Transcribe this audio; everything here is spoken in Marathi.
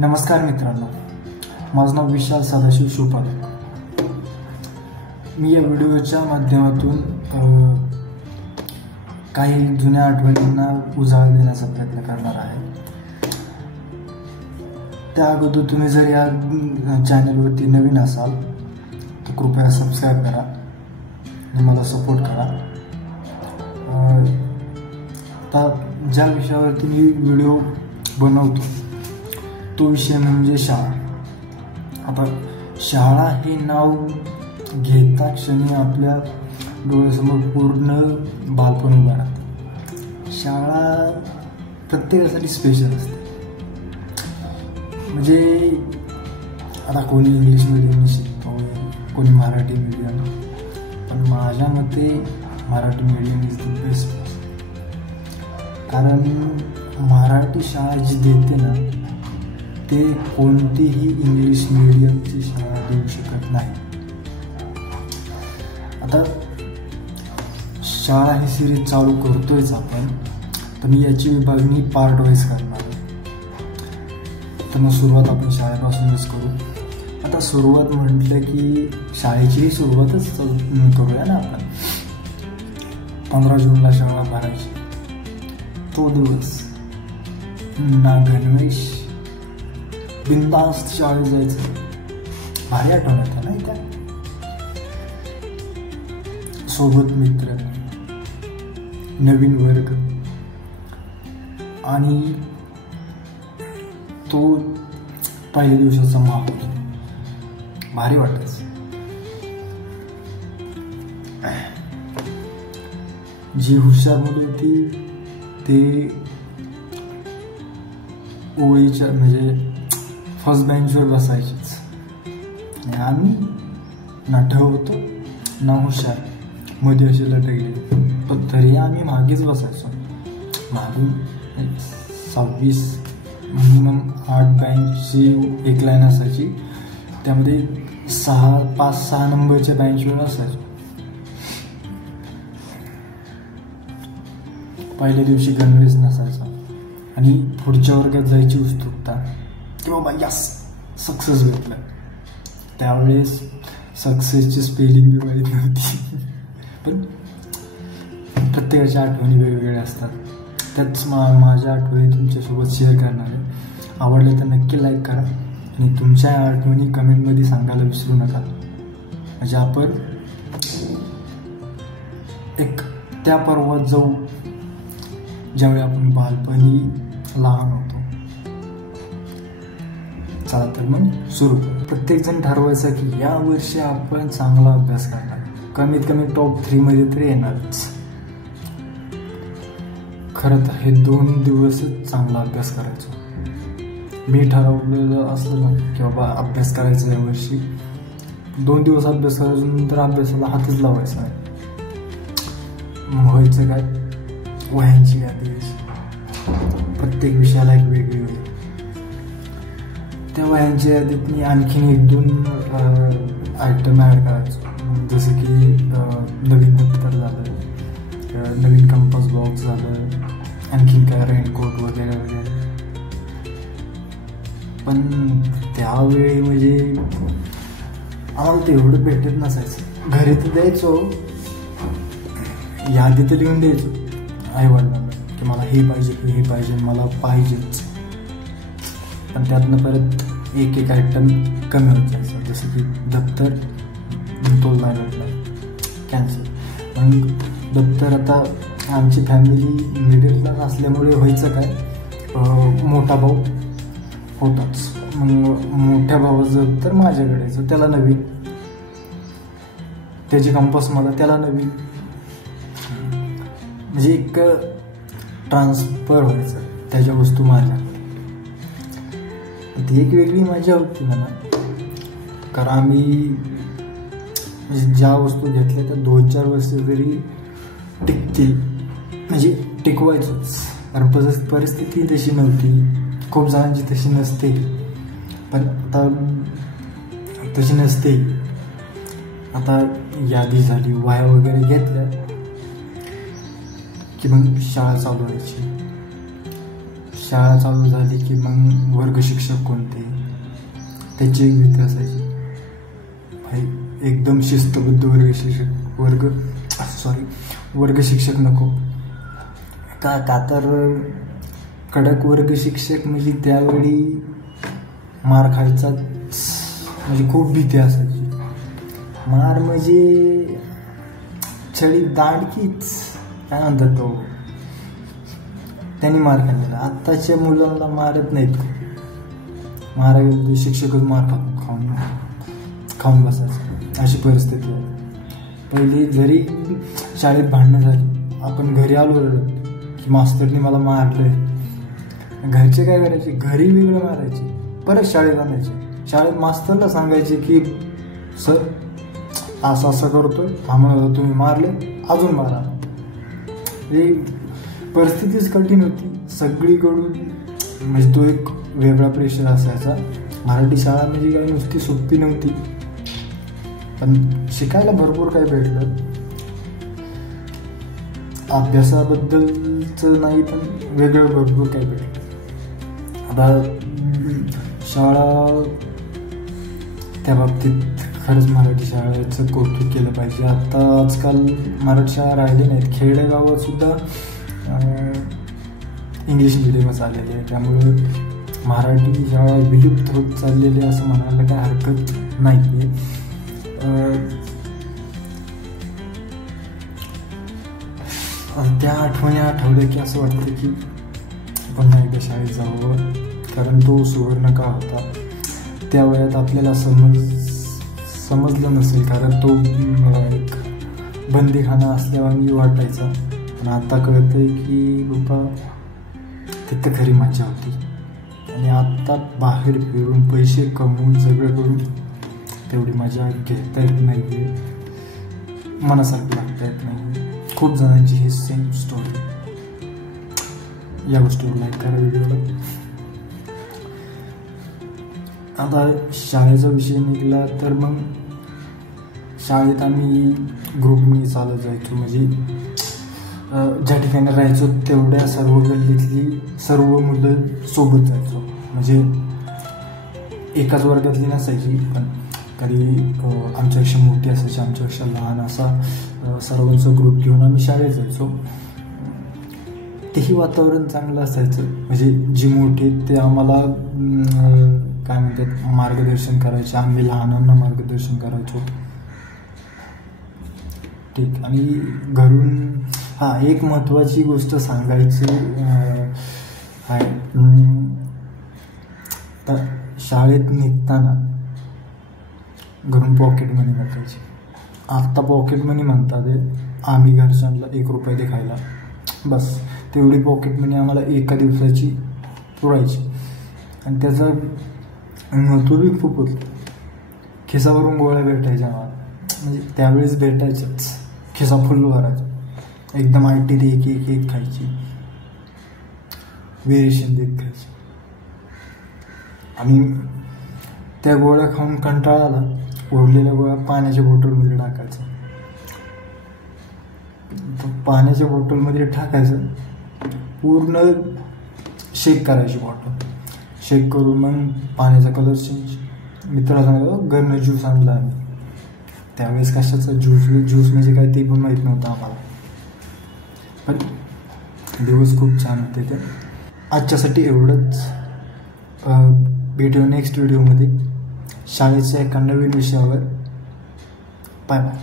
नमस्कार मित्रांनो, माझं नाव विशाल सदाशिव शिवपालक। मी या व्हिडिओच्या माध्यमातून काही जुन्या आठवणींना उजाळा देण्याचा प्रयत्न करणार आहे। त्या अगोदर तुम्ही जर या चॅनलवरती नवीन असाल तर कृपया सबस्क्राईब करा आणि मला सपोर्ट करा। आता ज्या विषयावरती मी व्हिडिओ बनवतो तो विषय म्हणजे शाळा। आता शाळा हे नाव घेता क्षणी आपल्या डोळ्यासमोर पूर्ण बालपण उभं राहतं। शाळा प्रत्येकासाठी स्पेशल असते। म्हणजे आता कोणी इंग्लिश मीडियम शिकतो, कोणी मराठी मीडियम, पण माझ्या मते Marathi medium is the best. कारण मराठी शाळा जी देते ना ते कोणतीही इंग्लिश मीडियमची शाळा देऊ शकत नाही। आता शाळा ही सिरीज चालू करतोयच आपण, पण याची विभागणी पार्ट वाईज करणार आहे। तर मग सुरुवात आपण शाळेपासूनच करू। आता सुरुवात म्हटलं की शाळेची सुरुवातच करूया ना आपण। 15 जूनला शाळा भरायची, तो दिवस ना गणवेश, बिनधास्त शाळेत जायचं, भारी आठवण येतं नाही का? सोबत मित्र, नवीन वर्ग आणि तो पहिल्या दिवसाचा माहोल भारी वाटायचं। जी हुशार मुलं होती ते ओळीच्या म्हणजे फर्स्ट बेंचवर बसायचीच आणि आम्ही ना ठेवतो ना हुशार, मध्ये असे लटकले, पण तरी आम्ही मागेच बसायचो। मागून 26 मिनिमम 8 बेंचची एक लाईन असायची, त्यामध्ये 5-6 नंबरच्या बेंचवर असायचो। पहिल्या दिवशी गणवेश नसायचा आणि पुढच्या वर्गात जायची उत्सुकता की बाबा यस सक्सेस भेटलं। त्यावेळेस सक्सेसची स्पेलिंग बी माहीत नव्हती, पण प्रत्येकाच्या आठवणी वेगवेगळ्या असतात। त्याच माझ्या आठवणी तुमच्यासोबत शेअर करणार आहे। आवडले तर नक्की लाईक करा आणि तुमच्या आठवणी कमेंटमध्ये सांगायला विसरू नका। म्हणजे आपण एक त्या पर्वात जाऊ ज्यावेळी आपण बालपणी लहान होतो। चला तर मग सुरू। प्रत्येक जण ठरवायचं की या वर्षी आपण चांगला अभ्यास करणार, कमीत कमी टॉप 3 मध्ये तरी येणारच। खरं तर हे 2 दिवसच चांगला अभ्यास करायचा। मी ठरवलेलं असलं ना की बाबा अभ्यास करायचा या वर्षी, 2 दिवस अभ्यास करायचा, नंतर अभ्यासाला हातच लावायचा नाही। व्हायचं काय, वह्यांची यादी यायची, प्रत्येक विषयाला एक वेगळी वही। त्या वह्यांच्या यादीत मी आणखीन 1-2 आयटम ॲड करायचो, जसं की नवीन दप्तर झालं, नवीन कंपास बॉक्स झालं, आणखीन काय रेनकोट वगैरे वगैरे। पण त्यावेळी म्हणजे आम्हाला तेवढं भेटत नसायचं। घरी तर द्यायचो, यादी तर लिहून द्यायचो आईवडिलांना की मला हे पाहिजे, हे पाहिजे, मला पाहिजेच। पण त्यातनं परत एक आयटम कमी होत जायचं, जसं की दप्तर, तो नाही भेटला, कॅन्सल। मग दप्तर, आता आमची फॅमिली मिडल क्लास असल्यामुळे व्हायचं काय, मोठा भाऊ होताच, मग मोठ्या भावाचं दप्तर माझ्याकडे यायचं, त्याला नवीन, त्याची कंपास मला, त्याला नवीन, म्हणजे एक ट्रान्सफर व्हायचं त्याच्या वस्तू माझ्याकडे। ती एक वेगळी मजा होती मला, कारण आम्ही म्हणजे ज्या वस्तू घेतल्या त्या 2-4 वर्ष तरी टिकतील, म्हणजे टिकवायचोच। कारण परिस्थिती तशी नव्हती, खूप जणांची तशी नसते, पण आता तशी नसते। आता यादी झाली, वह्या वगैरे घेतल्या की मग शाळा चालू व्हायची। शाळा चालू झाली की मग वर्ग शिक्षक कोणते त्याची एक भीती असायची. भाई एकदम शिस्तबद्ध वर्ग शिक्षक नको का तर कडक वर्ग शिक्षक म्हणजे त्यावेळी मार खायचा म्हणजे खूप भीती असायची. मार म्हणजे छडी दांडकीच काय म्हणतात तो, त्यांनी मार खाल्लेला. आत्ताच्या मुलांना मारत नाहीत, शिक्षकच मार खाऊन बसायचं अशी परिस्थिती आहे. पहिली जरी शाळेत भांडणं झाली, आपण घरी आलो की मास्तरनी मला मारलंय, घरचे काय करायचे, घरी वेगळं मारायचे, परत शाळेत आणायचे. शाळेत मास्तरला सांगायचे की सर असं करतोय, तुम्ही मारले, अजून मारा. ही परिस्थितीच कठीण होती सगळीकडून. म्हणजे तो एक वेगळा प्रेशर असायचा. मराठी शाळा म्हणजे काही नुसती सोपी नव्हती, पण शिकायला भरपूर काही भेटलं. अभ्यासाबद्दलचं नाही पण वेगळं भरपूर काही भेटलं. आता शाळा त्या बाबतीत खरंच मराठी शाळेचं कौतुक केलं पाहिजे. आता आजकाल मराठी शाळा राहिले नाहीत, खेडेगावात सुद्धा इंग्लिश मिडियमच आलेले आहे. त्यामुळे मराठी शाळा विलुप्त होत चाललेली असं म्हणायला काय हरकत नाही आहे. त्या आठवणी आठवल्या की असं वाटतं की पुन्हा एकदा शाळेत जावं, कारण तो सुवर्ण काळ होता. त्या वयात आपल्याला समजलं नसेल, कारण तो एक बंदीखाना असल्यावानी वाटायचा. पण आता कळतंय की बाबा तिथं खरी मजा होती. आणि आत्ता बाहेर फिरून पैसे कमवून सगळं करून तेवढी मजा घेता येत नाही आहे, मनासारखं लागता येत नाही. खूप जणांची ही सेम स्टोरी. या गोष्टीवर लाईक करा व्हिडिओला. आता शाळेचा विषय निघाला तर मग शाळेत आम्ही ग्रुपनी चालत जायचो. म्हणजे ज्या ठिकाणी राहायचो तेवढ्या सर्व गल्लीतली सर्व मुलं सोबत जायचो. म्हणजे एकाच वर्गातली नसायची, पण कधी आमच्यापेक्षा मोठी असायची, आमच्यापेक्षा लहान, असा सर्वांचा ग्रुप घेऊन आम्ही शाळेत जायचो. तेही वातावरण चांगलं असायचं. म्हणजे जी मोठी ते आम्हाला काय म्हणतात मार्गदर्शन करायचे, आम्ही लहानांना मार्गदर्शन करायचो. ठीक. आणि घरून एक महत्त्वाची गोष्ट सांगायची आहे. तर शाळेत निघताना घरून पॉकेट मनी टाकायची. आत्ता पॉकेट मनी म्हणतात आम्ही घरच्यांना 1 रुपया दे खायला, बस तेवढी पॉकेट मनी आम्हाला एका दिवसाची पुरायची. आणि त्याचं महत्त्व बी खूप होतं. खिसावरून गोळ्या भेटायच्या आम्हाला, म्हणजे त्यावेळेस भेटायच्याच. खिसा फुल भरायचा, एकदम आयटीत एक खायची, व्हेरिएशन देत खायची. आणि त्या गोळ्या खाऊन कंटाळा आला, उरलेल्या गोळ्या पाण्याच्या बॉटलमध्ये टाकायचं. पाण्याच्या बॉटलमध्ये टाकायचं, पूर्ण शेक करायची बॉटल. शेक करून मग पाण्याचा कलर चेंज. मित्राला सांगितलं घरनं ज्यूस आणला आम्ही. त्यावेळेस कशाचा ज्यूस म्हणजे काय ते पण माहीत नव्हतं आम्हाला, पण दिवस खूप छान होते ते. आजच्यासाठी एवढंच. भेटूया नेक्स्ट व्हिडिओमध्ये शाळेच्या एका नवीन विषयावर. Bye bye.